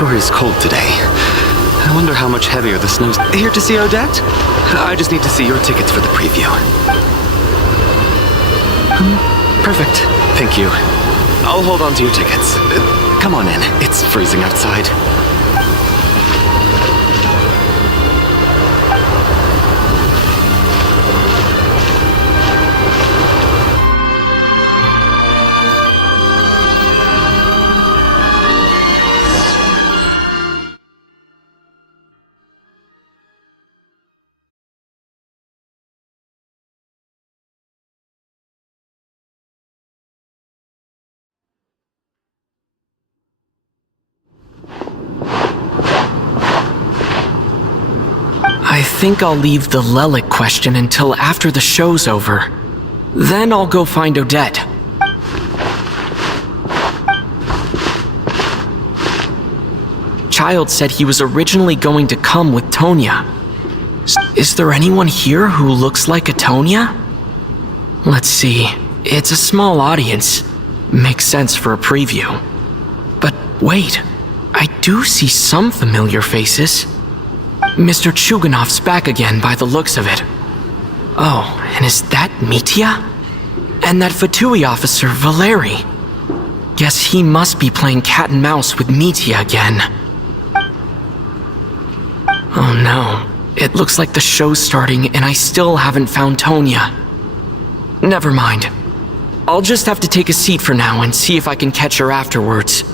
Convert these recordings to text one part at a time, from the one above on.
sure is cold today. I wonder how much heavier the snow's... Here to see Odette? I just need to see your tickets for the preview. Perfect. Thank you. I'll hold on to your tickets. Come on in. It's freezing outside. I think I'll leave the Lelic question until after the show's over. Then I'll go find Odette. Child said he was originally going to come with Tonya. Is there anyone here who looks like a Tonya? Let's see. It's a small audience. Makes sense for a preview. But wait, I do see some familiar faces. Mr. Chuganov's back again by the looks of it. Oh, and is that Mitya? And that Fatui officer, Valeri. Guess he must be playing cat and mouse with Mitya again. Oh no, it looks like the show's starting and I still haven't found Tonya. Never mind. I'll just have to take a seat for now and see if I can catch her afterwards.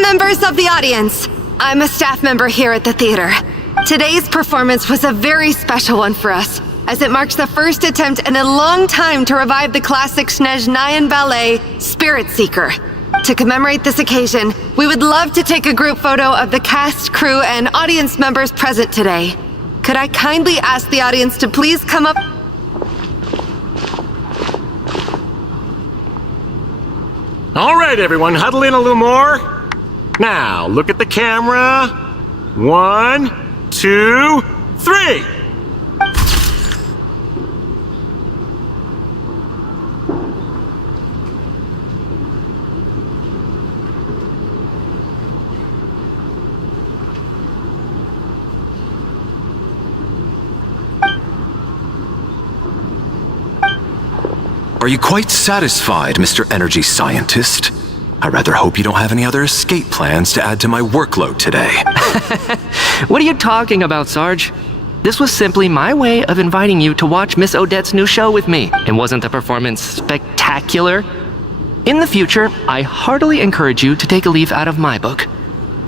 Members of the audience, I'm a staff member here at the theater. Today's performance was a very special one for us, as it marks the first attempt in a long time to revive the classic Snezhnayan ballet, Spirit Seeker. To commemorate this occasion, we would love to take a group photo of the cast, crew, and audience members present today. Could I kindly ask the audience to please come up? All right, everyone, huddle in a little more. Now, look at the camera. 1, 2, 3. Are you quite satisfied, Mr. Energy Scientist? I rather hope you don't have any other escape plans to add to my workload today. What are you talking about, Sarge? This was simply my way of inviting you to watch Miss Odette's new show with me. And wasn't the performance spectacular? In the future, I heartily encourage you to take a leaf out of my book.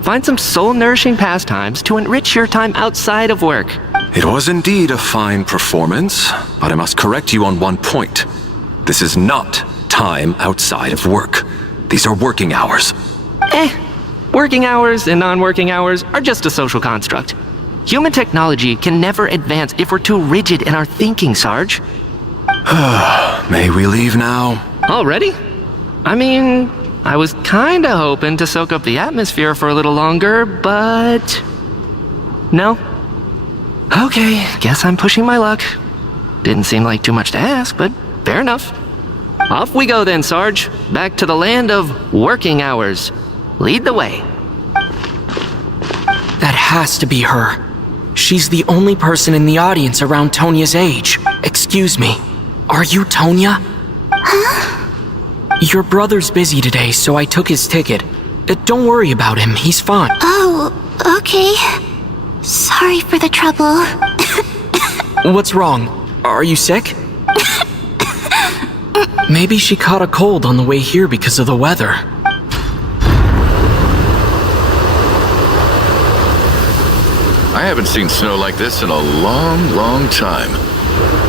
Find some soul-nourishing pastimes to enrich your time outside of work. It was indeed a fine performance, but I must correct you on one point. This is not time outside of work. These are working hours. Working hours and non-working hours are just a social construct. Human technology can never advance if we're too rigid in our thinking, Sarge. May we leave now? Already? I mean, I was kinda hoping to soak up the atmosphere for a little longer, but... no? Okay, guess I'm pushing my luck. Didn't seem like too much to ask, but fair enough. Off we go then, Sarge. Back to the land of working hours. Lead the way. That has to be her. She She's the only person in the audience around Tonya's age. Excuse me, are you Tonya? Huh? Your brother's busy today, so I took his ticket. Don't worry about him, he's fine. Oh, okay. Sorry for the trouble. What's wrong? Are you sick? Maybe she caught a cold on the way here because of the weather. I haven't seen snow like this in a long, long time.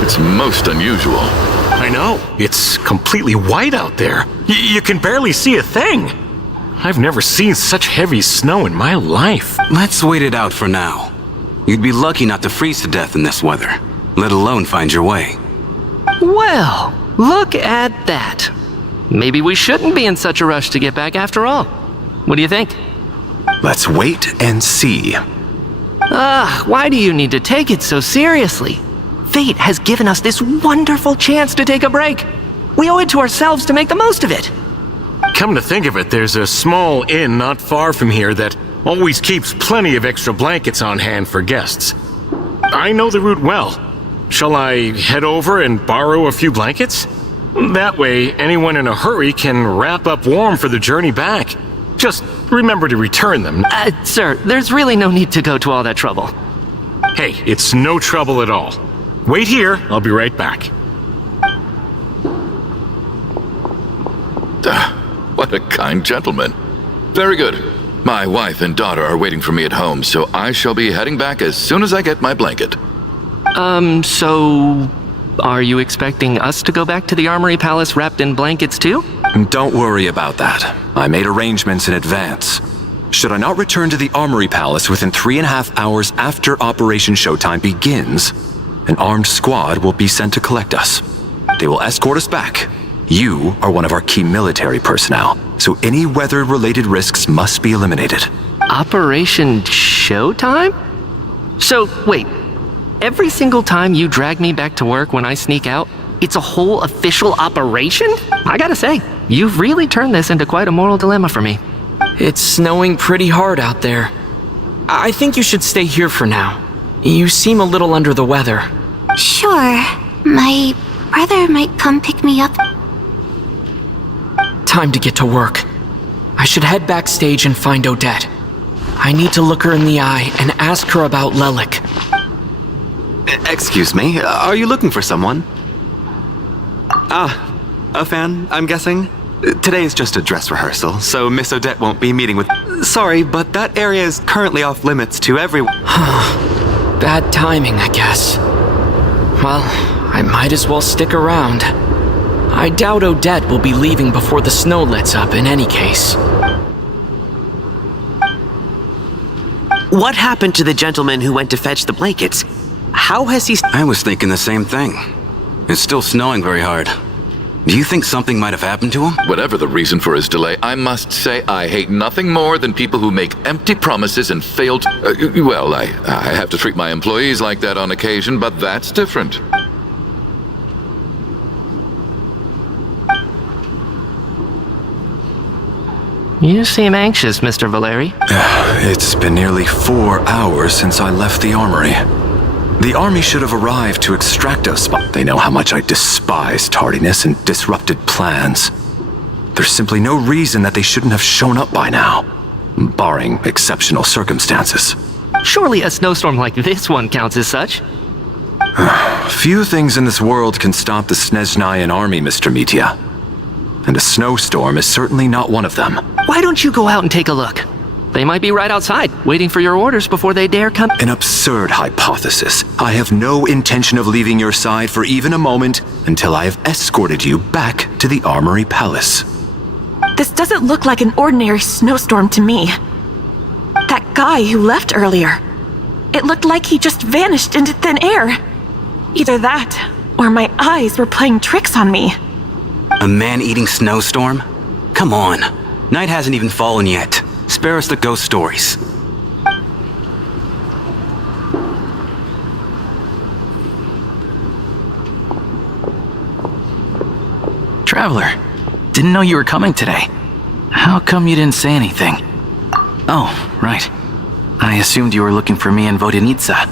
It's most unusual. I know. It's completely white out there. You can barely see a thing. I've never seen such heavy snow in my life. Let's wait it out for now. You'd be lucky not to freeze to death in this weather, let alone find your way. Well, look at that. Maybe we shouldn't be in such a rush to get back after all. What do you think? Let's wait and see. Why do you need to take it so seriously? Fate has given us this wonderful chance to take a break. We owe it to ourselves to make the most of it. Come to think of it, there's a small inn not far from here that always keeps plenty of extra blankets on hand for guests. I know the route well. Shall I head over and borrow a few blankets? That way, anyone in a hurry can wrap up warm for the journey back. Just remember to return them. Sir, there's really no need to go to all that trouble. Hey, it's no trouble at all. Wait here, I'll be right back. What a kind gentleman. Very good. My wife and daughter are waiting for me at home, so I shall be heading back as soon as I get my blanket. So... are you expecting us to go back to the Armory Palace wrapped in blankets too? Don't worry about that. I made arrangements in advance. Should I not return to the Armory Palace within 3.5 hours after Operation Showtime begins, an armed squad will be sent to collect us. They will escort us back. You are one of our key military personnel, so any weather-related risks must be eliminated. Operation Showtime? So, wait. Every single time you drag me back to work when I sneak out, it's a whole official operation? I gotta say, you've really turned this into quite a moral dilemma for me. It's snowing pretty hard out there. I think you should stay here for now. You seem a little under the weather. Sure. My brother might come pick me up. Time to get to work. I should head backstage and find Odette. I need to look her in the eye and ask her about Lelik. Excuse me, are you looking for someone? A fan, I'm guessing? Today is just a dress rehearsal, so Miss Odette won't be meeting with... Sorry, but that area is currently off limits to everyone. Bad timing, I guess. Well, I might as well stick around. I doubt Odette will be leaving before the snow lets up in any case. What happened to the gentleman who went to fetch the blankets? How has he... I was thinking the same thing. It's still snowing very hard. Do you think something might have happened to him? Whatever the reason for his delay, I must say I hate nothing more than people who make empty promises and fail to... well, I have to treat my employees like that on occasion, but that's different. You seem anxious, Mr. Valeri. It's been nearly 4 hours since I left the armory. The army should have arrived to extract us, but they know how much I despise tardiness and disrupted plans. There's simply no reason that they shouldn't have shown up by now, barring exceptional circumstances. Surely a snowstorm like this one counts as such. Few things in this world can stop the Snezhnayan army, Mr. Mitya. And a snowstorm is certainly not one of them. Why don't you go out and take a look? They might be right outside, waiting for your orders before they dare come. An absurd hypothesis. I have no intention of leaving your side for even a moment until I have escorted you back to the Armory Palace. This doesn't look like an ordinary snowstorm to me. That guy who left earlier, it looked like he just vanished into thin air. Either that, or my eyes were playing tricks on me. A man-eating snowstorm? Come on. Night hasn't even fallen yet. Spare us the ghost stories. Traveler, didn't know you were coming today. How come you didn't say anything? Oh, right. I assumed you were looking for me and Vodenitsa.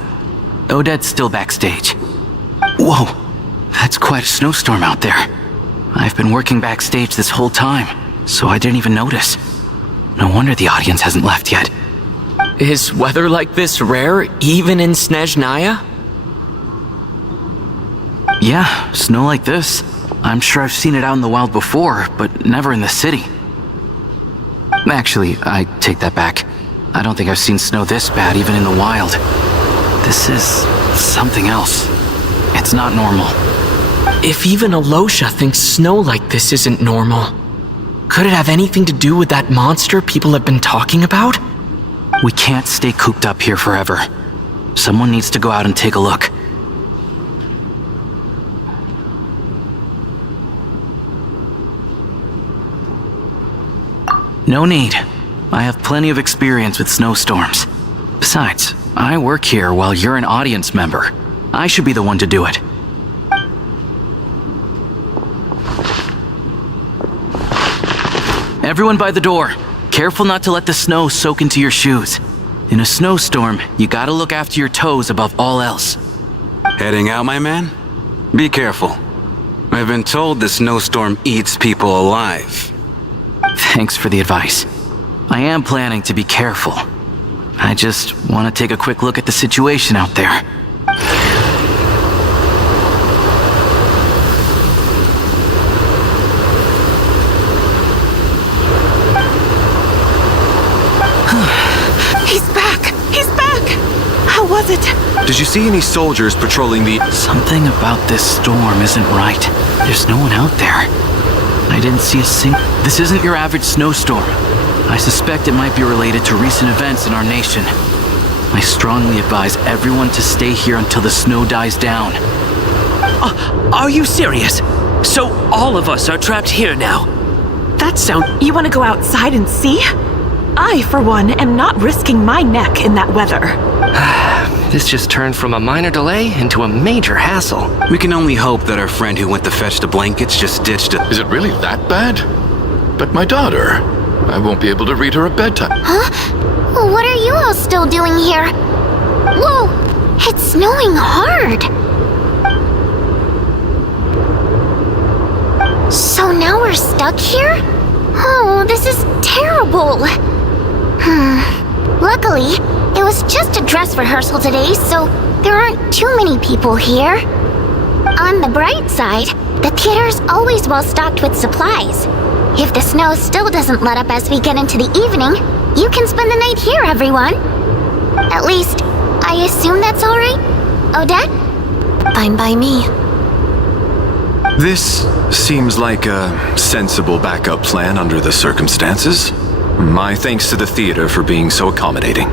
Odette's still backstage. Whoa, that's quite a snowstorm out there. I've been working backstage this whole time, so I didn't even notice. No wonder the audience hasn't left yet. Is weather like this rare, even in Snezhnaya? Yeah, snow like this. I'm sure I've seen it out in the wild before, but never in the city. Actually, I take that back. I don't think I've seen snow this bad even in the wild. This is something else. It's not normal. If even Alosha thinks snow like this isn't normal, could it have anything to do with that monster people have been talking about? We can't stay cooped up here forever. Someone needs to go out and take a look. No need. I have plenty of experience with snowstorms. Besides, I work here while you're an audience member. I should be the one to do it. Everyone by the door. Careful not to let the snow soak into your shoes. In a snowstorm, you gotta look after your toes above all else. Heading out, my man? Be careful. I've been told the snowstorm eats people alive. Thanks for the advice. I am planning to be careful. I just want to take a quick look at the situation out there. He's back! He's back! How was it? Did you see any soldiers patrolling the... Something about this storm isn't right. There's no one out there. I didn't see a single... This isn't your average snowstorm. I suspect it might be related to recent events in our nation. I strongly advise everyone to stay here until the snow dies down. Are you serious? So all of us are trapped here now? That sounds... You want to go outside and see? I, for one, am not risking my neck in that weather. This just turned from a minor delay into a major hassle. We can only hope that our friend who went to fetch the blankets just ditched it. Is it really that bad? But my daughter, I won't be able to read her a bedtime. Huh? What are you all still doing here? Whoa! It's snowing hard! So now we're stuck here? Oh, this is terrible! Luckily, it was just a dress rehearsal today, so there aren't too many people here. On the bright side, the theater's always well stocked with supplies. If the snow still doesn't let up as we get into the evening, you can spend the night here, everyone. At least, I assume that's alright? Odette? Fine by me. This seems like a sensible backup plan under the circumstances. My thanks to the theater for being so accommodating.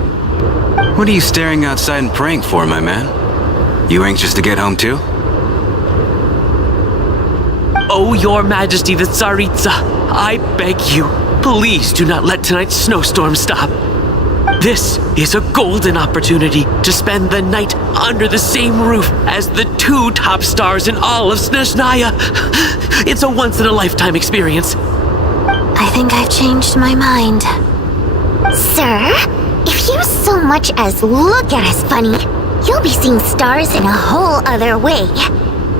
What are you staring outside and praying for, my man? You anxious to get home too? Oh, Your Majesty the Tsaritsa, I beg you, please do not let tonight's snowstorm stop. This is a golden opportunity to spend the night under the same roof as the two top stars in all of Snezhnaya. It's a once-in-a-lifetime experience. I think I've changed my mind. Sir, if you so much as look at us funny, you'll be seeing stars in a whole other way.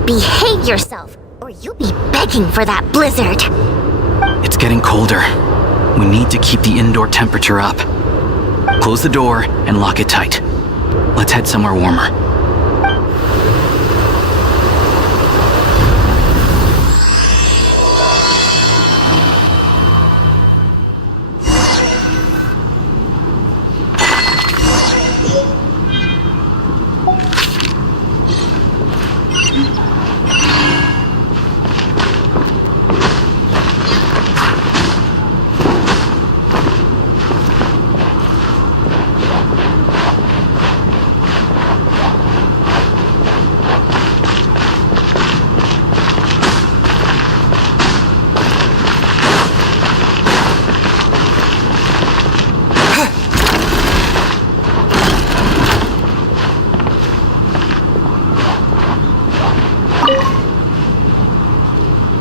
Behave yourself, or you'll be begging for that blizzard. It's getting colder. We need to keep the indoor temperature up. Close the door and lock it tight. Let's head somewhere warmer.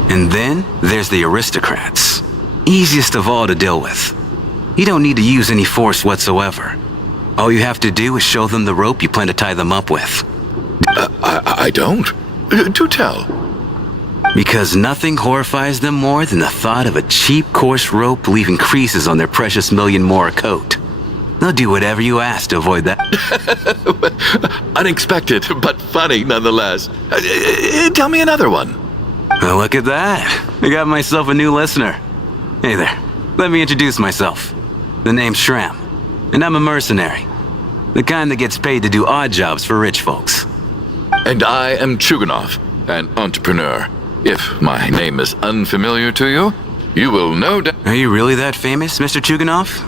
And then there's the aristocrats. Easiest of all to deal with. You don't need to use any force whatsoever. All you have to do is show them the rope you plan to tie them up with. I don't. Do tell. Because nothing horrifies them more than the thought of a cheap, coarse rope leaving creases on their precious million more coat. They'll do whatever you ask to avoid that. Unexpected, but funny nonetheless. Tell me another one. Well, look at that. I got myself a new listener. Hey there. Let me introduce myself. The name's Shram, and I'm a mercenary. The kind that gets paid to do odd jobs for rich folks. And I am Chuganov, an entrepreneur. If my name is unfamiliar to you, you will no doubt... Are you really that famous, Mr. Chuganov?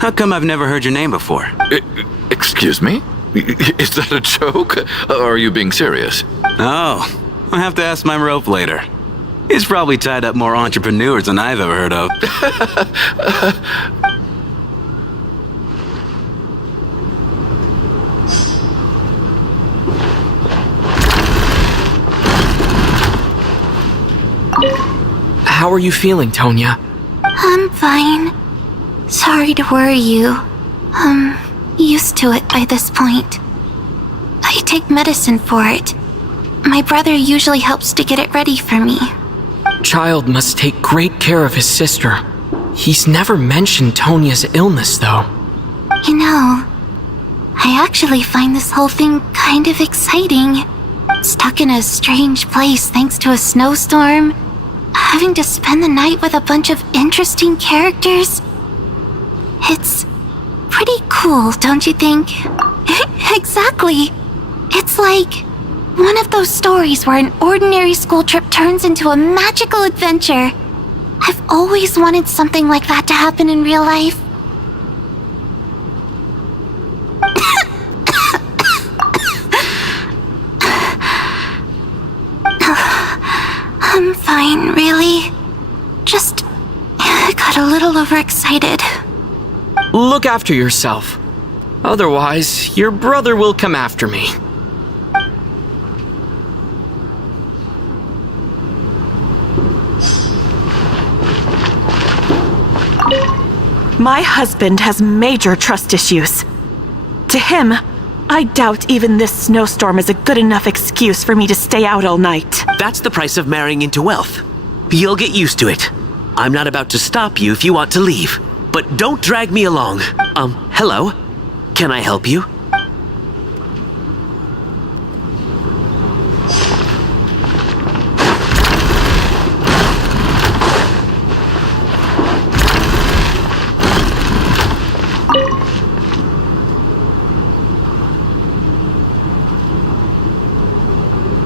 How come I've never heard your name before? Excuse me? Is that a joke? Or are you being serious? Oh, I'll have to ask my rope later. He's probably tied up more entrepreneurs than I've ever heard of. How are you feeling, Tonya? I'm fine. Sorry to worry you. I'm used to it by this point. I take medicine for it. My brother usually helps to get it ready for me. Child must take great care of his sister. He's never mentioned Tonya's illness, though. You know, I actually find this whole thing kind of exciting. Stuck in a strange place thanks to a snowstorm. Having to spend the night with a bunch of interesting characters. It's pretty cool, don't you think? Exactly. It's like one of those stories where an ordinary school trip turns into a magical adventure. I've always wanted something like that to happen in real life. I'm fine, really. Just got a little overexcited. Look after yourself. Otherwise, your brother will come after me. My husband has major trust issues. To him, I doubt even this snowstorm is a good enough excuse for me to stay out all night. That's the price of marrying into wealth. You'll get used to it. I'm not about to stop you if you want to leave. But don't drag me along. Hello? Can I help you?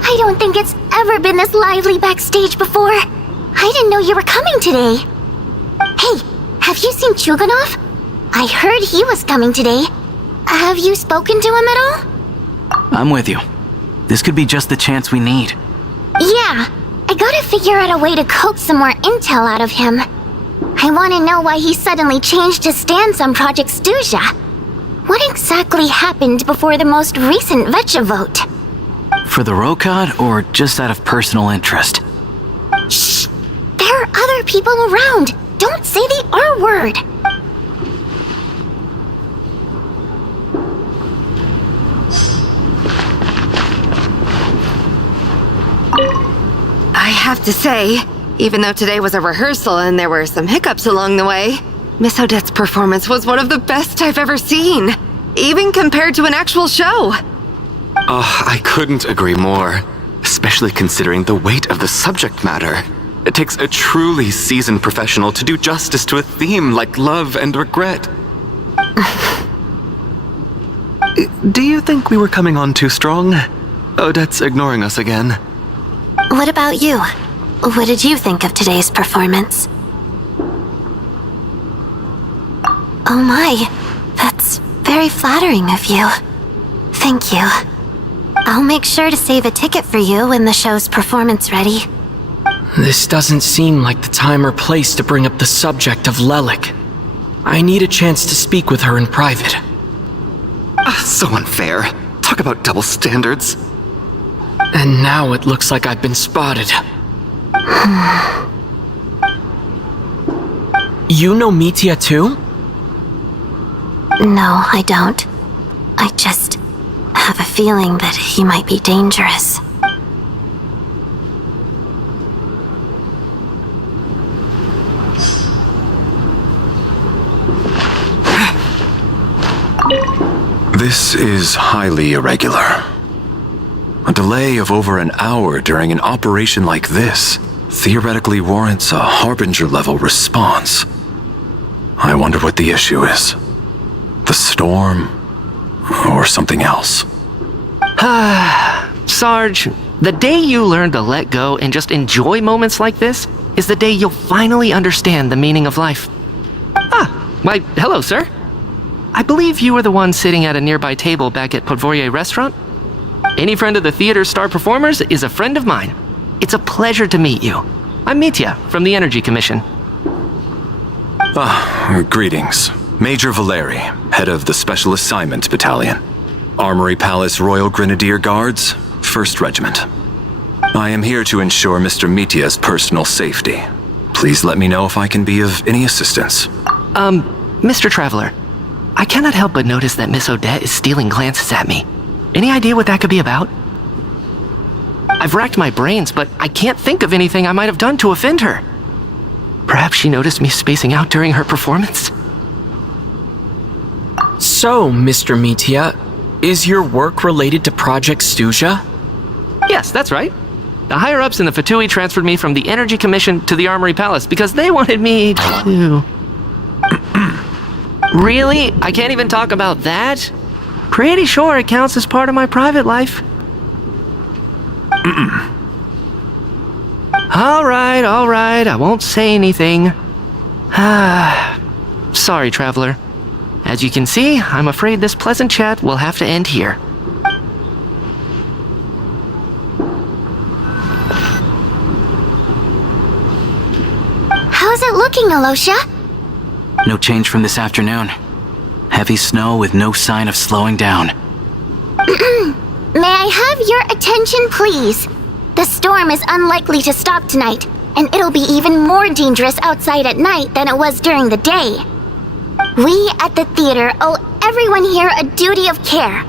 I don't think it's ever been this lively backstage before. I didn't know you were coming today. Hey, have you seen Chuganov? I heard he was coming today. Have you spoken to him at all? I'm with you. This could be just the chance we need. Yeah, I gotta figure out a way to coax some more intel out of him. I want to know why he suddenly changed his stance on Project Stuzha. What exactly happened before the most recent Vecha vote? For the Rokad, or just out of personal interest? Shh! There are other people around. Don't say the R word. I have to say, even though today was a rehearsal and there were some hiccups along the way, Miss Odette's performance was one of the best I've ever seen, even compared to an actual show. Oh, I couldn't agree more, especially considering the weight of the subject matter. It takes a truly seasoned professional to do justice to a theme like love and regret. Do you think we were coming on too strong? Odette's ignoring us again. What about you? What did you think of today's performance? Oh my, that's very flattering of you. Thank you. I'll make sure to save a ticket for you when the show's performance ready. This doesn't seem like the time or place to bring up the subject of Lelik. I need a chance to speak with her in private. So unfair. Talk about double standards. And now it looks like I've been spotted. You know Mitya too? No, I don't. feeling that he might be dangerous. This is highly irregular. A delay of over an hour during an operation like this theoretically warrants a Harbinger-level response. I wonder what the issue is. The storm, or something else. Sarge, the day you learn to let go and just enjoy moments like this is the day you'll finally understand the meaning of life. Why, hello, sir. I believe you were the one sitting at a nearby table back at Podvorye restaurant. Any friend of the theater's star performers is a friend of mine. It's a pleasure to meet you. I'm Mitya from the Energy Commission. Greetings. Major Valeri, head of the Special Assignments Battalion. Armory Palace Royal Grenadier Guards, 1st Regiment. I am here to ensure Mr. Mitya's personal safety. Please let me know if I can be of any assistance. Mr. Traveler, I cannot help but notice that Miss Odette is stealing glances at me. Any idea what that could be about? I've racked my brains, but I can't think of anything I might have done to offend her. Perhaps she noticed me spacing out during her performance? So, Mr. Mitya, is your work related to Project SNEZHNAYA? Yes, that's right. The higher-ups in the Fatui transferred me from the Energy Commission to the Armory Palace because they wanted me to... Really? I can't even talk about that? Pretty sure it counts as part of my private life. All right, I won't say anything. Sorry, Traveler. As you can see, I'm afraid this pleasant chat will have to end here. How's it looking, Alosha? No change from this afternoon. Heavy snow with no sign of slowing down. May I have your attention, please? The storm is unlikely to stop tonight, and it'll be even more dangerous outside at night than it was during the day. We at the theater owe everyone here a duty of care.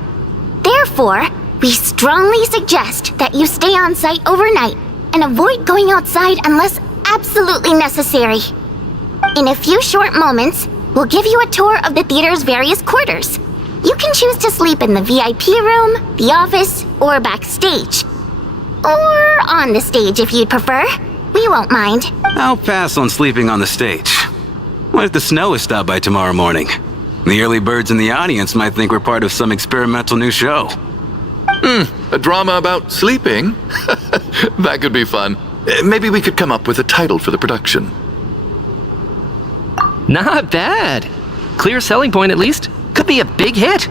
Therefore, we strongly suggest that you stay on site overnight and avoid going outside unless absolutely necessary. In a few short moments, we'll give you a tour of the theater's various quarters. You can choose to sleep in the VIP room, the office, or backstage. Or on the stage if you'd prefer. We won't mind. I'll pass on sleeping on the stage. What if the snow is stopped by tomorrow morning? The early birds in the audience might think we're part of some experimental new show. A drama about sleeping? That could be fun. Maybe we could come up with a title for the production. Not bad. Clear selling point, at least. Could be a big hit.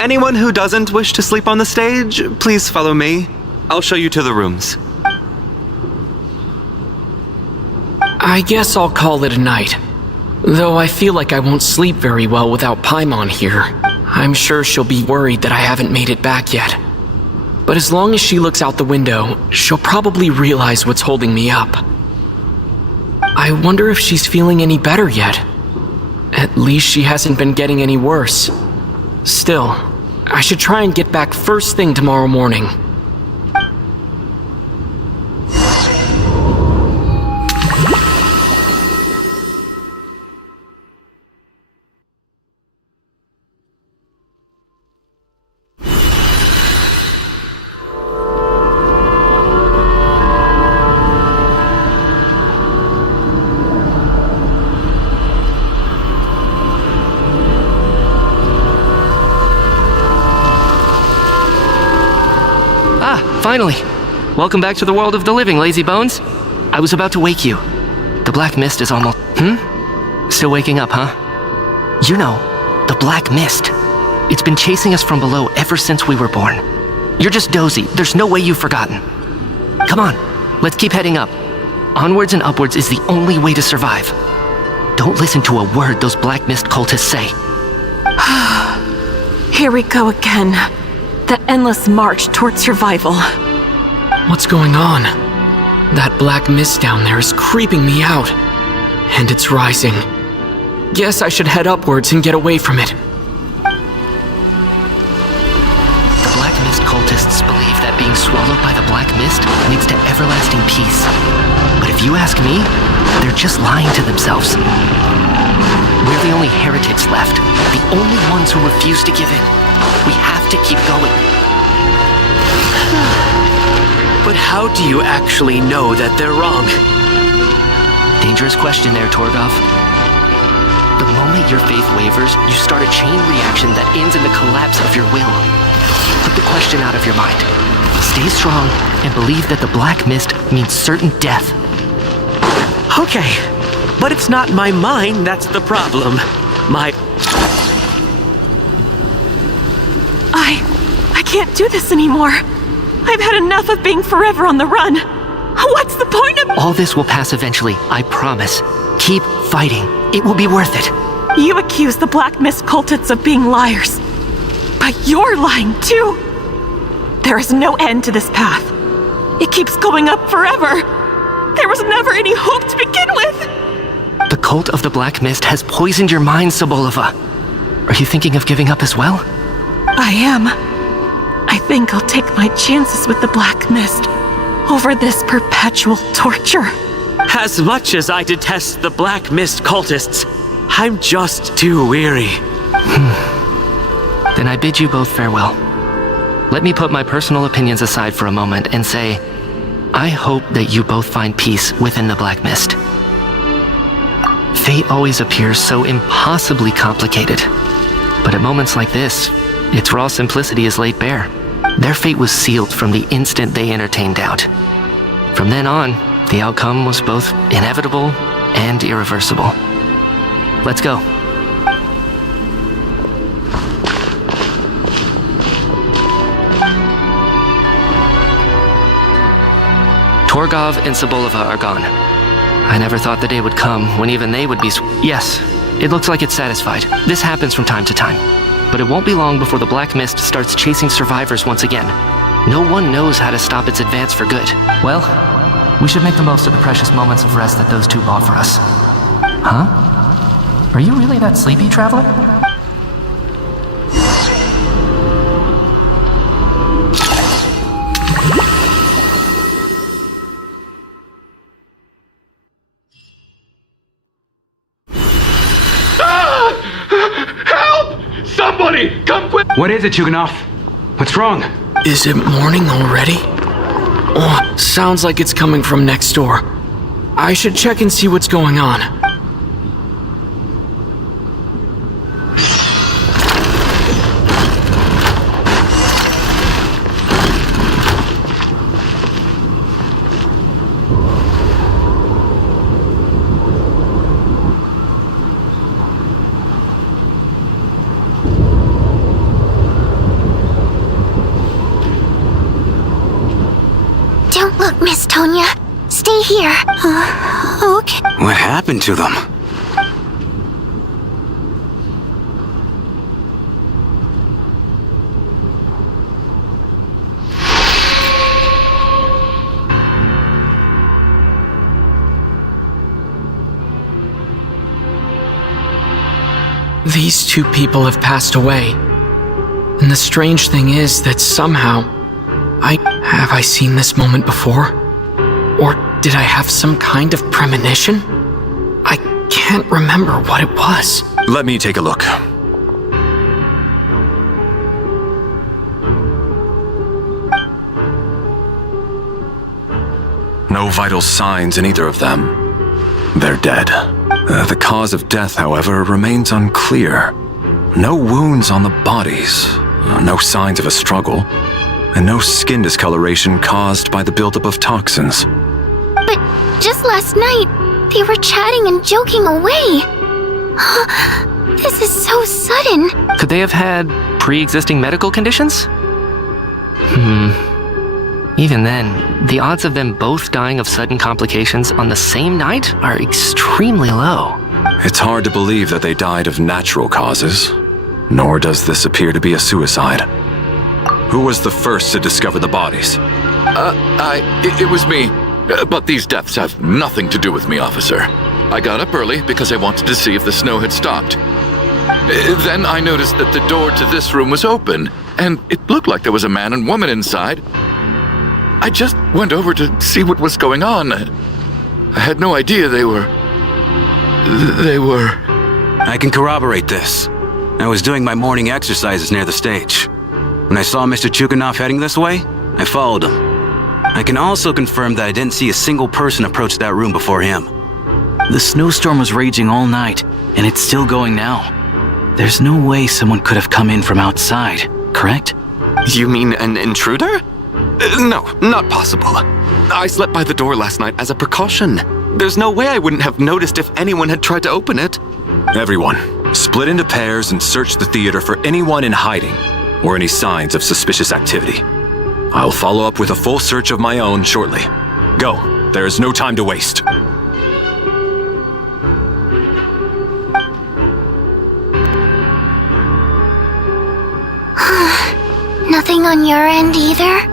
Anyone who doesn't wish to sleep on the stage, please follow me. I'll show you to the rooms. I guess I'll call it a night. Though I feel like I won't sleep very well without Paimon here. I'm sure she'll be worried that I haven't made it back yet. But as long as she looks out the window, she'll probably realize what's holding me up. I wonder if she's feeling any better yet. At least she hasn't been getting any worse. Still, I should try and get back first thing tomorrow morning. Finally. Welcome back to the world of the living, lazy bones. I was about to wake you. The black mist is almost... Still waking up, huh? You know, the black mist. It's been chasing us from below ever since we were born. You're just dozy. There's no way you've forgotten. Come on, let's keep heading up. Onwards and upwards is the only way to survive. Don't listen to a word those black mist cultists say. Here we go again. The endless march toward survival. What's going on? That black mist down there is creeping me out. And it's rising. Guess I should head upwards and get away from it. The black Mist cultists believe that being swallowed by the Black Mist leads to everlasting peace. But if you ask me, they're just lying to themselves. We're the only heretics left, the only ones who refuse to give in. We have to keep going. But how do you actually know that they're wrong? Dangerous question there, Torgov. The moment your faith wavers, you start a chain reaction that ends in the collapse of your will. Put the question out of your mind. Stay strong and believe that the Black Mist means certain death. Okay, but it's not my mind that's the problem. I can't do this anymore. I've had enough of being forever on the run. What's the point of— All this will pass eventually, I promise. Keep fighting. It will be worth it. You accuse the Black Mist cultists of being liars. But you're lying too. There is no end to this path. It keeps going up forever. There was never any hope to begin with. The cult of the Black Mist has poisoned your mind, Sobolova. Are you thinking of giving up as well? I am. I think I'll take my chances with the Black Mist over this perpetual torture. As much as I detest the Black Mist cultists, I'm just too weary. Then I bid you both farewell. Let me put my personal opinions aside for a moment and say, I hope that you both find peace within the Black Mist. Fate always appears so impossibly complicated. But at moments like this, its raw simplicity is laid bare. Their fate was sealed from the instant they entertained doubt. From then on, the outcome was both inevitable and irreversible. Let's go. Torgov and Sobolova are gone. I never thought the day would come when even they would be Yes, it looks like it's satisfied. This happens from time to time. But it won't be long before the Black Mist starts chasing survivors once again. No one knows how to stop its advance for good. Well, we should make the most of the precious moments of rest that those two bought for us. Huh? Are you really that sleepy, traveler? Somebody, come quick! What is it, Yuganov? What's wrong? Is it morning already? Oh, sounds like it's coming from next door. I should check and see what's going on. Don't look, Miss Tonya. Stay here. Okay. What happened to them? These two people have passed away. And the strange thing is that somehow, have I seen this moment before? Or did I have some kind of premonition? I can't remember what it was. Let me take a look. No vital signs in either of them. They're dead. The cause of death, however, remains unclear. No wounds on the bodies, no signs of a struggle, and no skin discoloration caused by the buildup of toxins. But just last night, they were chatting and joking away. This is so sudden. Could they have had pre-existing medical conditions? Even then, the odds of them both dying of sudden complications on the same night are extremely low. It's hard to believe that they died of natural causes, nor does this appear to be a suicide. Who was the first to discover the bodies? It was me. But these deaths have nothing to do with me, officer. I got up early because I wanted to see if the snow had stopped. Then I noticed that the door to this room was open, and it looked like there was a man and woman inside. I just went over to see what was going on. I had no idea they were... I can corroborate this. I was doing my morning exercises near the stage. When I saw Mr. Chuganov heading this way, I followed him. I can also confirm that I didn't see a single person approach that room before him. The snowstorm was raging all night, and it's still going now. There's no way someone could have come in from outside, correct? You mean an intruder? No, not possible. I slept by the door last night as a precaution. There's no way I wouldn't have noticed if anyone had tried to open it. Everyone, split into pairs and search the theater for anyone in hiding or any signs of suspicious activity. I'll follow up with a full search of my own shortly. Go, there is no time to waste. Nothing on your end either?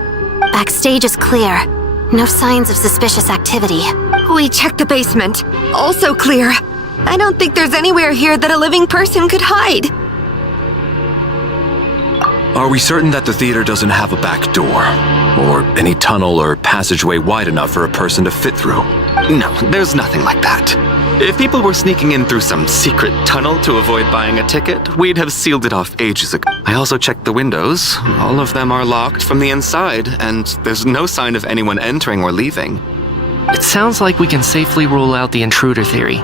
Backstage is clear. No signs of suspicious activity. We checked the basement. Also clear. I don't think there's anywhere here that a living person could hide. Are we certain that the theater doesn't have a back door? Or any tunnel or passageway wide enough for a person to fit through? No, there's nothing like that. If people were sneaking in through some secret tunnel to avoid buying a ticket, we'd have sealed it off ages ago. I also checked the windows. All of them are locked from the inside, and there's no sign of anyone entering or leaving. It sounds like we can safely rule out the intruder theory.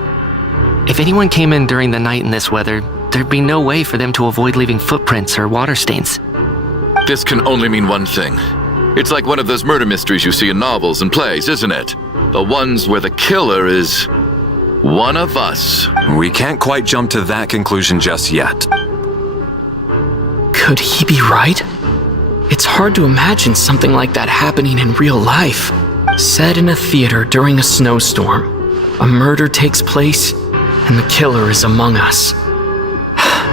If anyone came in during the night in this weather, there'd be no way for them to avoid leaving footprints or water stains. This can only mean one thing. It's like one of those murder mysteries you see in novels and plays, isn't it? The ones where the killer is... one of us. We can't quite jump to that conclusion just yet. Could he be right? It's hard to imagine something like that happening in real life. Set in a theater during a snowstorm, a murder takes place, and the killer is among us.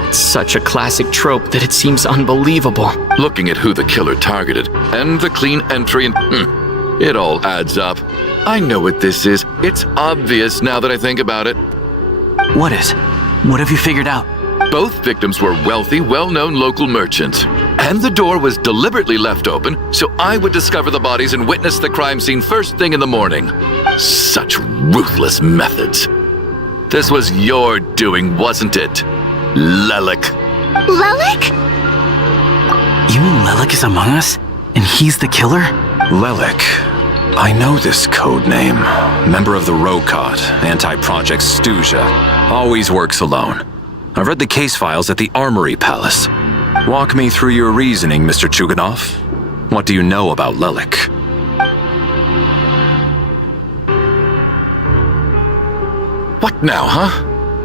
It's such a classic trope that it seems unbelievable. Looking at who the killer targeted, and the clean entry, and it all adds up. I know what this is. It's obvious now that I think about it. What is? What have you figured out? Both victims were wealthy, well-known local merchants. And the door was deliberately left open so I would discover the bodies and witness the crime scene first thing in the morning. Such ruthless methods. This was your doing, wasn't it, Lelik? Lelik? You mean Lelik is among us? And he's the killer? Lelik. I know this code name. Member of the Rokot, anti-Project SNEZHNAYA. Always works alone. I've read the case files at the Armory Palace. Walk me through your reasoning, Mr. Chuganov. What do you know about Lelik? What now, huh?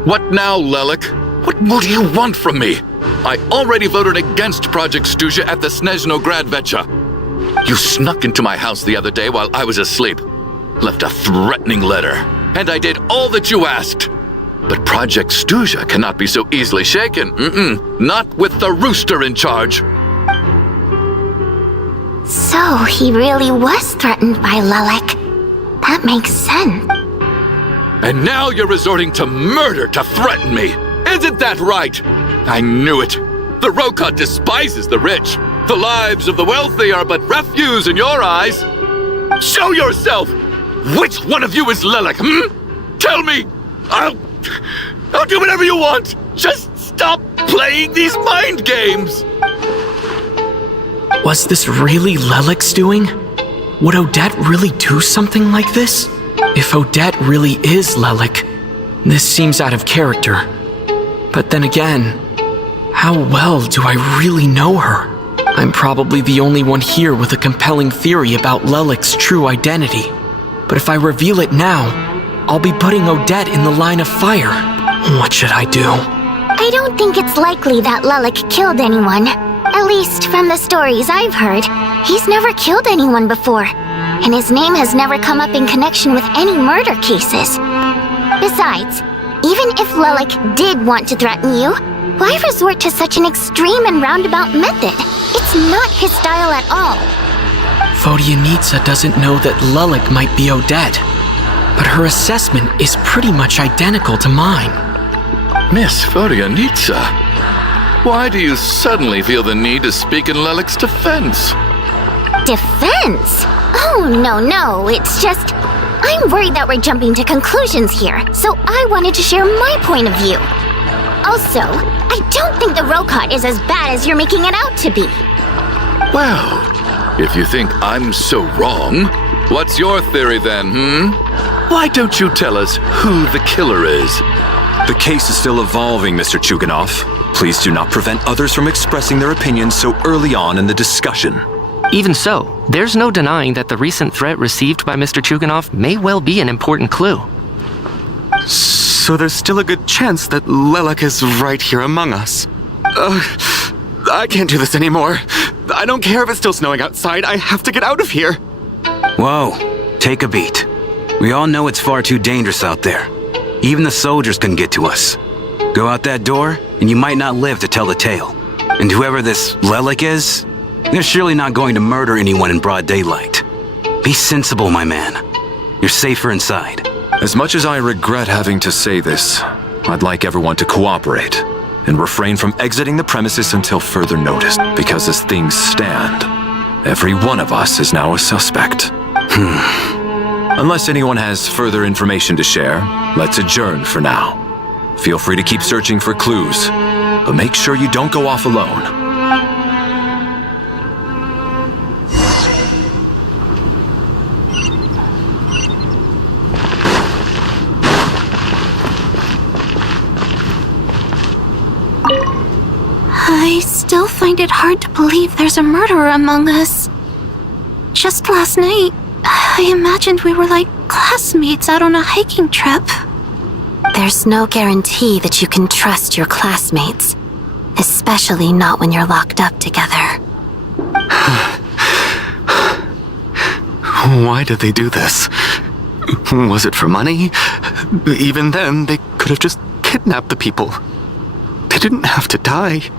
What now, Lelik? What more do you want from me? I already voted against Project SNEZHNAYA at the Snezhnogradvecha. You snuck into my house the other day while I was asleep. Left a threatening letter. And I did all that you asked. But Project SNEZHNAYA cannot be so easily shaken. Not with the rooster in charge. So he really was threatened by Lelik. That makes sense. And now you're resorting to murder to threaten me. Isn't that right? I knew it. The Rokot despises the rich. The lives of the wealthy are but refuse in your eyes. Show yourself! Which one of you is Lelik, Tell me! I'll do whatever you want! Just stop playing these mind games! Was this really Lelik's doing? Would Odette really do something like this? If Odette really is Lelik, this seems out of character. But then again, how well do I really know her? I'm probably the only one here with a compelling theory about Lelik's true identity. But if I reveal it now, I'll be putting Odette in the line of fire. What should I do? I don't think it's likely that Lelik killed anyone. At least from the stories I've heard, he's never killed anyone before. And his name has never come up in connection with any murder cases. Besides, even if Lelik did want to threaten you, why resort to such an extreme and roundabout method? It's not his style at all. Vodyanitsa doesn't know that Lelik might be Odette, but her assessment is pretty much identical to mine. Miss Vodyanitsa, Why do you suddenly feel the need to speak in Lelik's defense? Defense? Oh, no, it's just... I'm worried that we're jumping to conclusions here, so I wanted to share my point of view. Also, I don't think the Rokot is as bad as you're making it out to be. Well, if you think I'm so wrong, what's your theory then, Why don't you tell us who the killer is? The case is still evolving, Mr. Chuganov. Please do not prevent others from expressing their opinions so early on in the discussion. Even so, there's no denying that the recent threat received by Mr. Chuganov may well be an important clue. So there's still a good chance that Lelik is right here among us. I can't do this anymore. I don't care if it's still snowing outside. I have to get out of here. Whoa, take a beat. We all know it's far too dangerous out there. Even the soldiers can get to us. Go out that door, and you might not live to tell the tale. And whoever this Lelik is, they're surely not going to murder anyone in broad daylight. Be sensible, my man. You're safer inside. As much as I regret having to say this, I'd like everyone to cooperate and refrain from exiting the premises until further notice, because as things stand, every one of us is now a suspect. Unless anyone has further information to share, let's adjourn for now. Feel free to keep searching for clues, but make sure you don't go off alone. I still find it hard to believe there's a murderer among us. Just last night, I imagined we were like classmates out on a hiking trip. There's no guarantee that you can trust your classmates, especially not when you're locked up together. Why did they do this? Was it for money? Even then, they could have just kidnapped the people. They didn't have to die.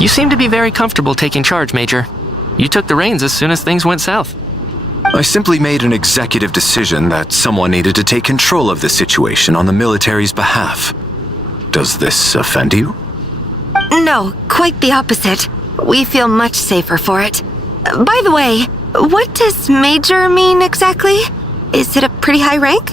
You seem to be very comfortable taking charge, Major. You took the reins as soon as things went south. I simply made an executive decision that someone needed to take control of the situation on the military's behalf. Does this offend you? No, quite the opposite. We feel much safer for it. By the way, what does Major mean exactly? Is it a pretty high rank?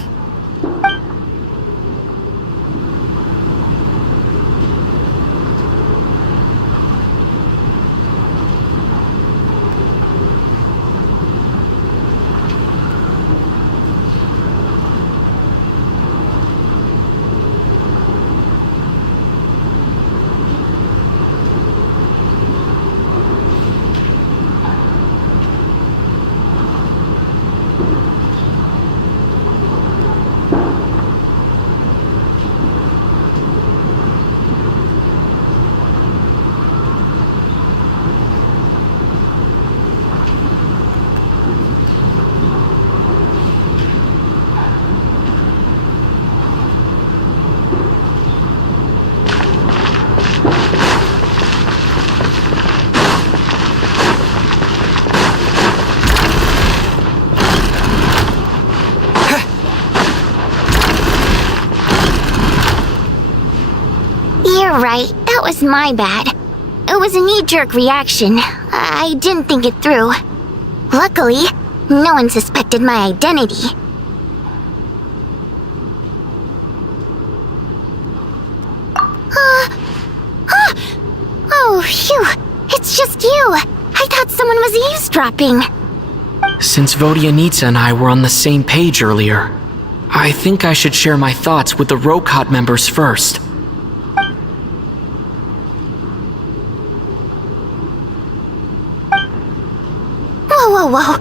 You're right, that was my bad. It was a knee-jerk reaction. I didn't think it through. Luckily, no one suspected my identity. Oh, phew. It's just you. I thought someone was eavesdropping. Since Vodyanitsa and I were on the same page earlier, I think I should share my thoughts with the Rokot members first. Whoa.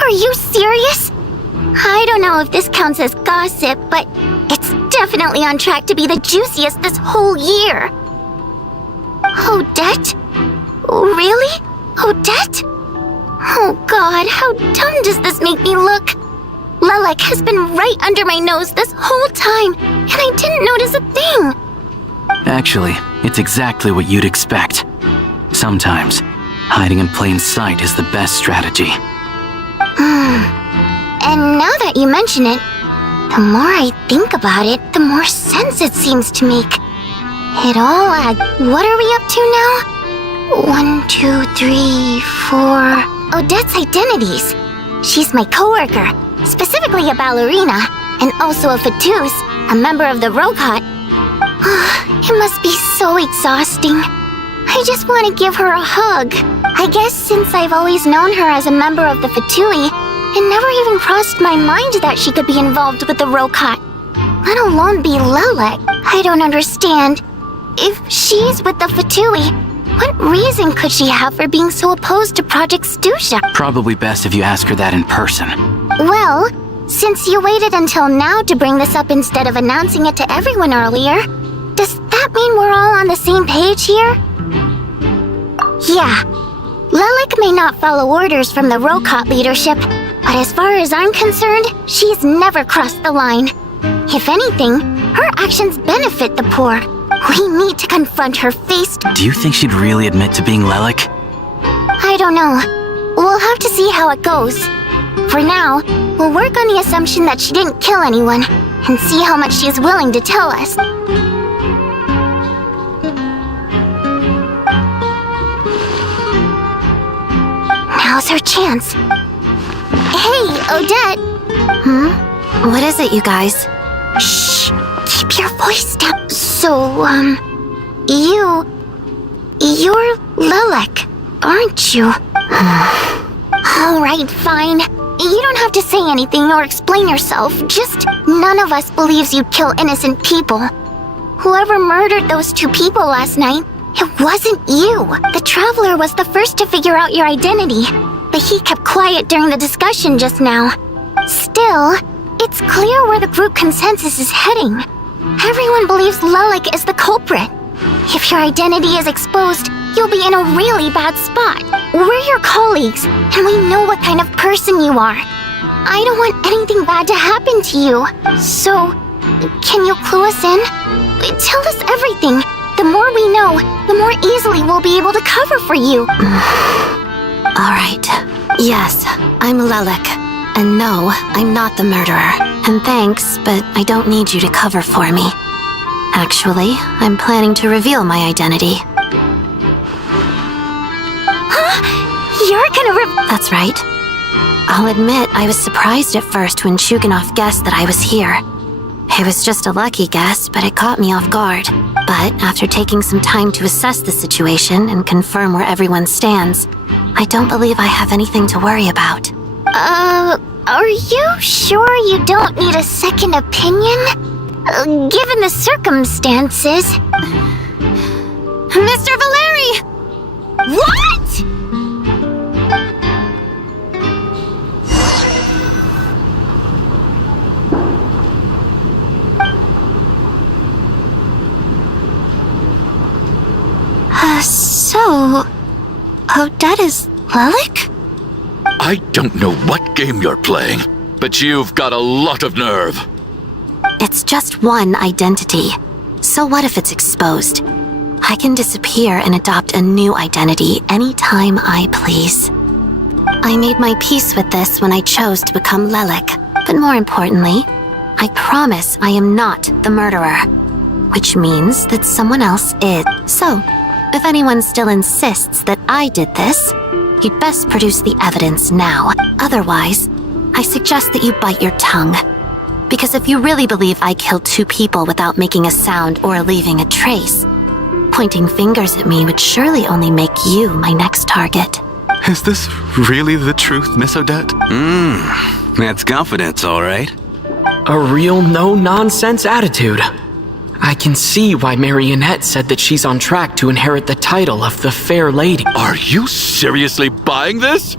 Are you serious? I don't know if this counts as gossip, but it's definitely on track to be the juiciest this whole year. Odette? Really? Odette? Oh god, how dumb does this make me look? Lelek has been right under my nose this whole time, and I didn't notice a thing. Actually, it's exactly what you'd expect. Sometimes, hiding in plain sight is the best strategy. And now that you mention it, the more I think about it, the more sense it seems to make. It all adds. What are we up to now? 1, 2, 3, 4. Odette's identities. She's my coworker, specifically a ballerina, and also a fatous, a member of the Rokot. It must be so exhausting. I just want to give her a hug. I guess since I've always known her as a member of the Fatui, it never even crossed my mind that she could be involved with the Rokot, let alone be Lelek. I don't understand. If she's with the Fatui, what reason could she have for being so opposed to Project SNEZHNAYA? Probably best if you ask her that in person. Well, since you waited until now to bring this up instead of announcing it to everyone earlier, does that mean we're all on the same page here? Yeah. Lelek may not follow orders from the Rokot leadership, but as far as I'm concerned, she's never crossed the line. If anything, her actions benefit the poor. We need to confront her face. Do you think she'd really admit to being Lelek? I don't know. We'll have to see how it goes. For now, we'll work on the assumption that she didn't kill anyone, and see how much she's willing to tell us. Now's her chance. Hey, Odette! What is it, you guys? Shh! Keep your voice down. So, you're Lelek, aren't you? Alright, fine. You don't have to say anything or explain yourself. Just none of us believes you kill innocent people. Whoever murdered those 2 people last night, it wasn't you. The Traveler was the first to figure out your identity, but he kept quiet during the discussion just now. Still, it's clear where the group consensus is heading. Everyone believes Lelek is the culprit. If your identity is exposed, you'll be in a really bad spot. We're your colleagues, and we know what kind of person you are. I don't want anything bad to happen to you. So, can you clue us in? Tell us everything. The more we know, the more easily we'll be able to cover for you. Alright. Yes, I'm Lelek. And no, I'm not the murderer. And thanks, but I don't need you to cover for me. Actually, I'm planning to reveal my identity. You're gonna That's right. I'll admit I was surprised at first when Chuganov guessed that I was here. It was just a lucky guess, but it caught me off guard. But after taking some time to assess the situation and confirm where everyone stands, I don't believe I have anything to worry about. Are you sure you don't need a second opinion? Given the circumstances. Mr. Valeri! What?! So, Odette is Lelek? I don't know what game you're playing, but you've got a lot of nerve. It's just one identity. So what if it's exposed? I can disappear and adopt a new identity anytime I please. I made my peace with this when I chose to become Lelek, but more importantly, I promise I am not the murderer. which means that someone else is. So, if anyone still insists that I did this, you'd best produce the evidence now. Otherwise, I suggest that you bite your tongue. Because if you really believe I killed 2 people without making a sound or leaving a trace, pointing fingers at me would surely only make you my next target. Is this really the truth, Miss Odette? That's confidence, all right. A real no-nonsense attitude. I can see why Marionette said that she's on track to inherit the title of the Fair Lady. Are you seriously buying this?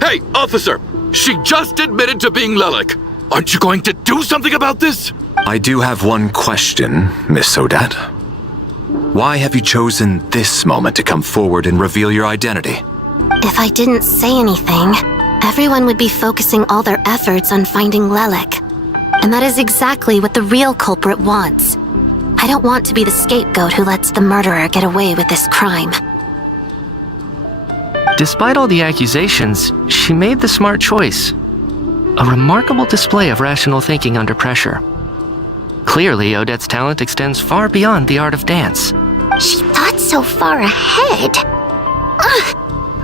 Hey, officer! She just admitted to being Lelik. Aren't you going to do something about this? I do have one question, Miss Odette. Why have you chosen this moment to come forward and reveal your identity? If I didn't say anything, everyone would be focusing all their efforts on finding Lelik. And that is exactly what the real culprit wants. I don't want to be the scapegoat who lets the murderer get away with this crime. Despite all the accusations, she made the smart choice. A remarkable display of rational thinking under pressure. Clearly, Odette's talent extends far beyond the art of dance. She thought so far ahead. Ugh,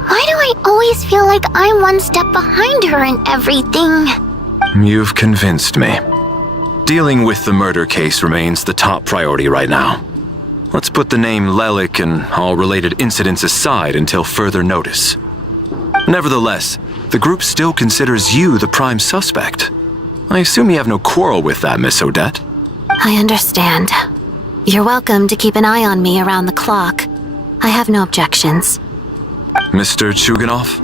why do I always feel like I'm one step behind her in everything? You've convinced me. Dealing with the murder case remains the top priority right now. Let's put the name Lelik and all related incidents aside until further notice. Nevertheless, the group still considers you the prime suspect. I assume you have no quarrel with that, Miss Odette? I understand. You're welcome to keep an eye on me around the clock. I have no objections. Mr. Chuganov?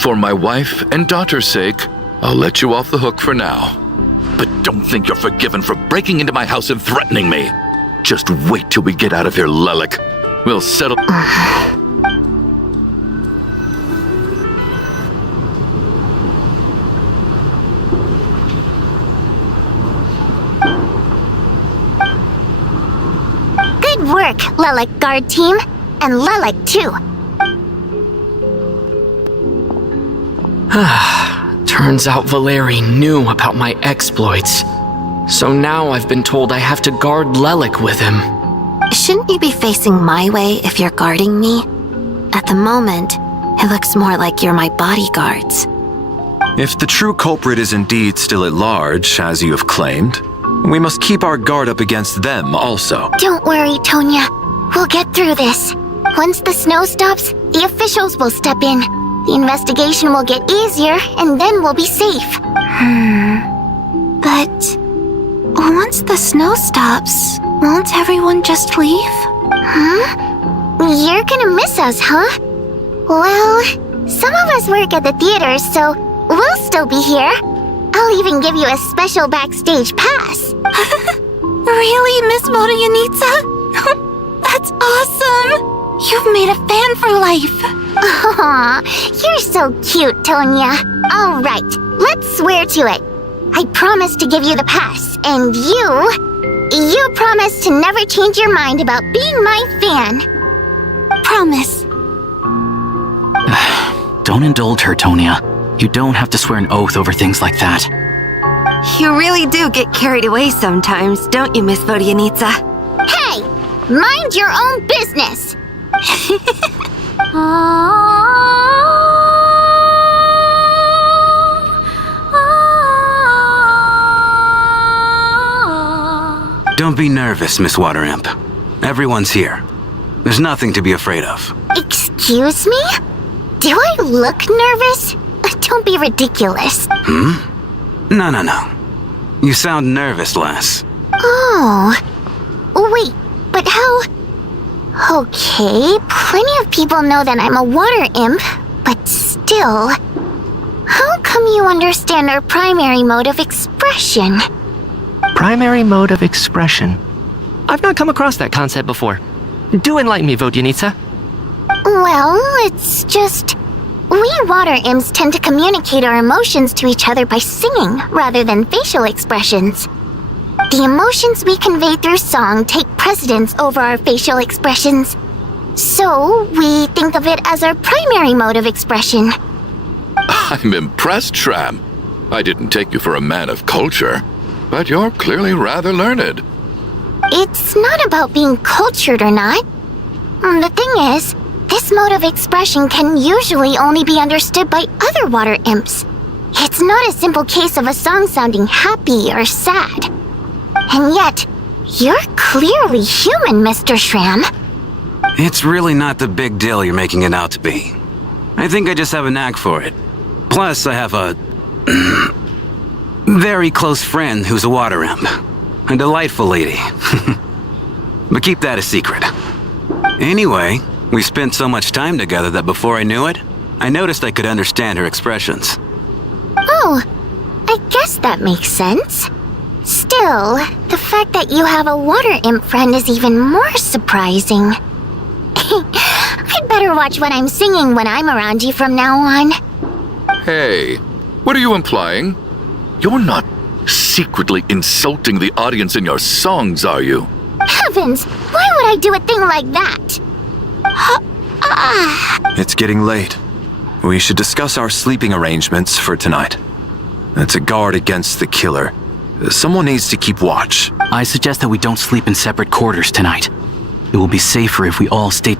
For my wife and daughter's sake, I'll let you off the hook for now. But don't think you're forgiven for breaking into my house and threatening me. Just wait till we get out of here, Lelik. We'll settle... Good work, Lelik guard team. And Lelik too. Turns out Valeri knew about my exploits. So now I've been told I have to guard Lelik with him. Shouldn't you be facing my way if you're guarding me? At the moment, it looks more like you're my bodyguards. If the true culprit is indeed still at large, as you have claimed, we must keep our guard up against them also. Don't worry, Tonya. We'll get through this. Once the snow stops, the officials will step in. The investigation will get easier, and then we'll be safe. But once the snow stops, won't everyone just leave? You're gonna miss us, huh? Well, some of us work at the theater, so we'll still be here. I'll even give you a special backstage pass. Really, Miss Vodyanitsa? That's awesome! You've made a fan for life. Aw, you're so cute, Tonya. All right, let's swear to it. I promise to give you the pass, and you promise to never change your mind about being my fan. Promise. Don't indulge her, Tonya. You don't have to swear an oath over things like that. You really do get carried away sometimes, don't you, Miss Vodyanitsa? Hey, mind your own business. Don't be nervous, Miss Water Imp. Everyone's here. There's nothing to be afraid of. Excuse me? Do I look nervous? Don't be ridiculous. No. You sound nervous, lass. Oh. Wait, but how... Okay, plenty of people know that I'm a water imp, but still... How come you understand our primary mode of expression? Primary mode of expression. I've not come across that concept before. Do enlighten me, Vodyanitsa. Well, it's just... We water imps tend to communicate our emotions to each other by singing rather than facial expressions. The emotions we convey through song take precedence over our facial expressions. So, we think of it as our primary mode of expression. I'm impressed, Shram. I didn't take you for a man of culture. but you're clearly rather learned. It's not about being cultured or not. The thing is, this mode of expression can usually only be understood by other water imps. It's not a simple case of a song sounding happy or sad. And yet, you're clearly human, Mr. Shram. It's really not the big deal you're making it out to be. I think I just have a knack for it. Plus, I have a very close friend who's a water imp. A delightful lady. But keep that a secret. Anyway, we spent so much time together that before I knew it, I noticed I could understand her expressions. Oh, I guess that makes sense. Still, the fact that you have a water imp friend is even more surprising. I'd better watch what I'm singing when I'm around you from now on. Hey, what are you implying? You're not secretly insulting the audience in your songs, are you? Heavens, why would I do a thing like that? It's getting late. We should discuss our sleeping arrangements for tonight. To guard against the killer, someone needs to keep watch. I suggest that we don't sleep in separate quarters tonight. It will be safer if we all stay...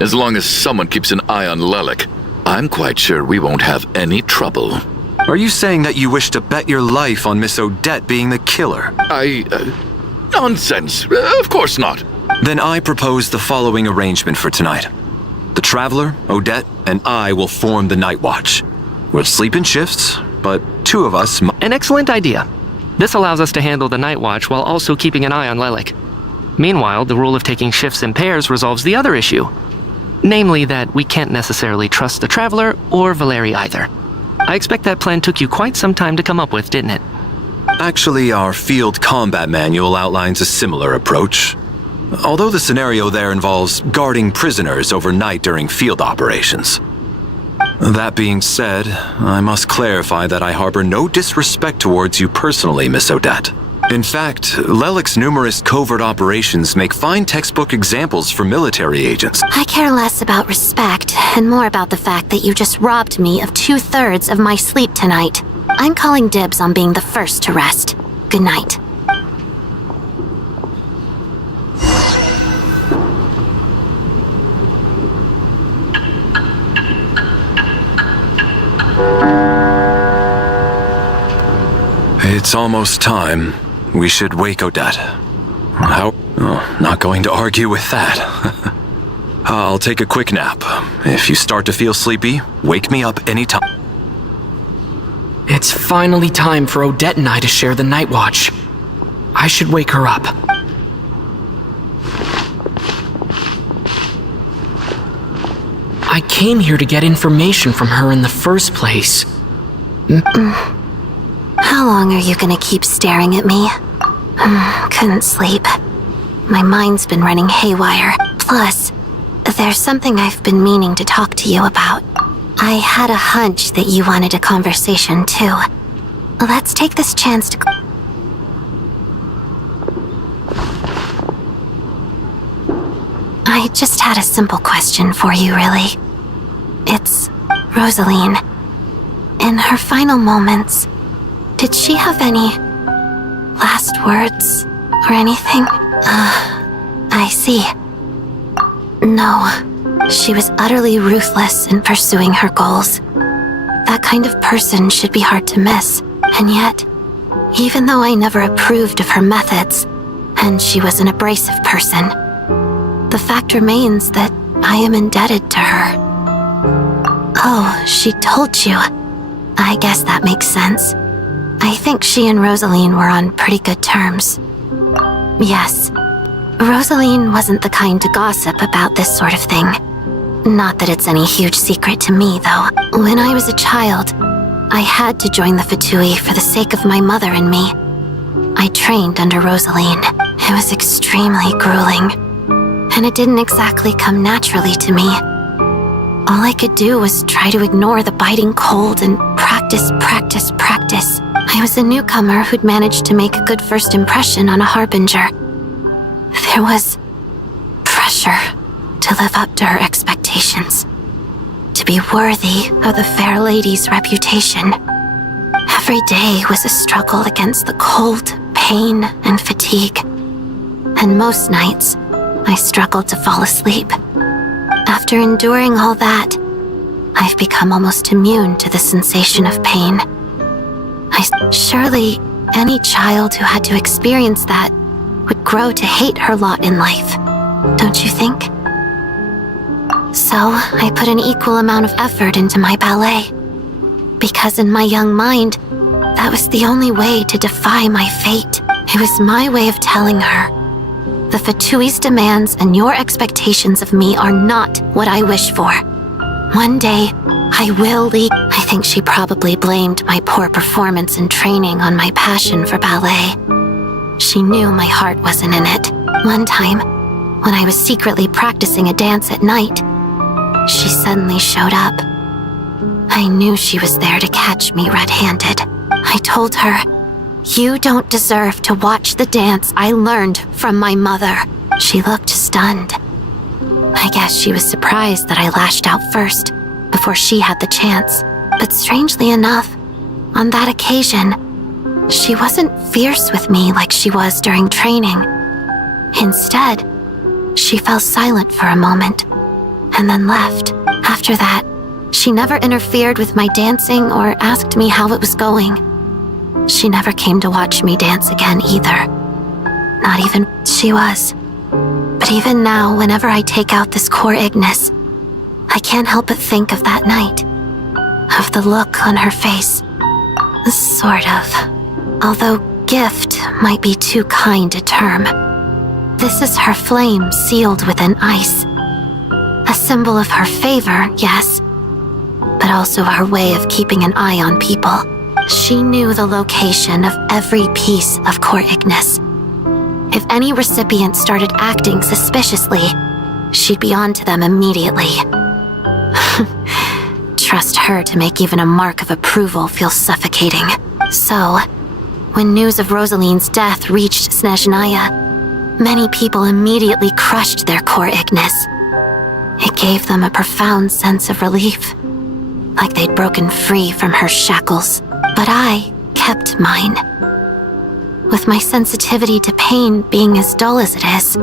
As long as someone keeps an eye on Lelik, I'm quite sure we won't have any trouble. Are you saying that you wish to bet your life on Miss Odette being the killer? Nonsense. Of course not. Then I propose the following arrangement for tonight. The Traveler, Odette, and I will form the Night Watch. We'll sleep in shifts, but two of us... An excellent idea. This allows us to handle the Night Watch while also keeping an eye on Lelik. Meanwhile, the rule of taking shifts in pairs resolves the other issue. Namely that we can't necessarily trust the Traveler or Valeri either. I expect that plan took you quite some time to come up with, didn't it? Actually, our field combat manual outlines a similar approach. Although the scenario there involves guarding prisoners overnight during field operations. That being said, I must clarify that I harbor no disrespect towards you personally, Miss Odette. In fact, Lelik's numerous covert operations make fine textbook examples for military agents. I care less about respect and more about the fact that you just robbed me of 2/3 of my sleep tonight. I'm calling dibs on being the first to rest. Good night. It's almost time. We should wake Odette. How? Oh, not going to argue with that. I'll take a quick nap. If you start to feel sleepy, wake me up anytime. It's finally time for Odette and I to share the Night Watch. I should wake her up. I came here to get information from her in the first place. How long are you gonna keep staring at me? Couldn't sleep. My mind's been running haywire. Plus, there's something I've been meaning to talk to you about. I had a hunch that you wanted a conversation too. Let's take this chance to... I just had a simple question for you, really. It's Rosaline. In her final moments, did she have any last words or anything? I see. No, she was utterly ruthless in pursuing her goals. That kind of person should be hard to miss. And yet, even though I never approved of her methods, and she was an abrasive person, the fact remains that I am indebted to her. Oh, she told you. I guess that makes sense. I think she and Rosaline were on pretty good terms. Yes, Rosaline wasn't the kind to gossip about this sort of thing. Not that it's any huge secret to me, though. When I was a child, I had to join the Fatui for the sake of my mother and me. I trained under Rosaline. It was extremely grueling, and it didn't exactly come naturally to me. All I could do was try to ignore the biting cold and practice. I was a newcomer who'd managed to make a good first impression on a harbinger. There was pressure to live up to her expectations, to be worthy of the fair lady's reputation. At Every day was a struggle against the cold, pain, and fatigue. And most nights, I struggled to fall asleep. After enduring all that, I've become almost immune to the sensation of pain. Surely, any child who had to experience that would grow to hate her lot in life, don't you think? So, I put an equal amount of effort into my ballet. Because in my young mind, that was the only way to defy my fate. It was my way of telling her, the Fatui's demands and your expectations of me are not what I wish for. One day, I will leave. I think she probably blamed my poor performance in training on my passion for ballet. She knew my heart wasn't in it. One time, when I was secretly practicing a dance at night, she suddenly showed up. I knew she was there to catch me red-handed. I told her, "You don't deserve to watch the dance I learned from my mother." She looked stunned. I guess she was surprised that I lashed out first, before she had the chance. But strangely enough, on that occasion, she wasn't fierce with me like she was during training. Instead, she fell silent for a moment, and then left. After that, she never interfered with my dancing or asked me how it was going. She never came to watch me dance again either. Not even she was. But even now, whenever I take out this core Ignis, I can't help but think of that night. Of the look on her face. Sort of. Although gift might be too kind a term. This is her flame sealed within ice. A symbol of her favor, yes, but also her way of keeping an eye on people. She knew the location of every piece of core Ignis. If any recipient started acting suspiciously, she'd be on to them immediately. Trust her to make even a mark of approval feel suffocating. So, when news of Rosaline's death reached Snezhnaya, many people immediately crushed their core Ignis. It gave them a profound sense of relief, like they'd broken free from her shackles. But I kept mine. With my sensitivity to pain being as dull as it is,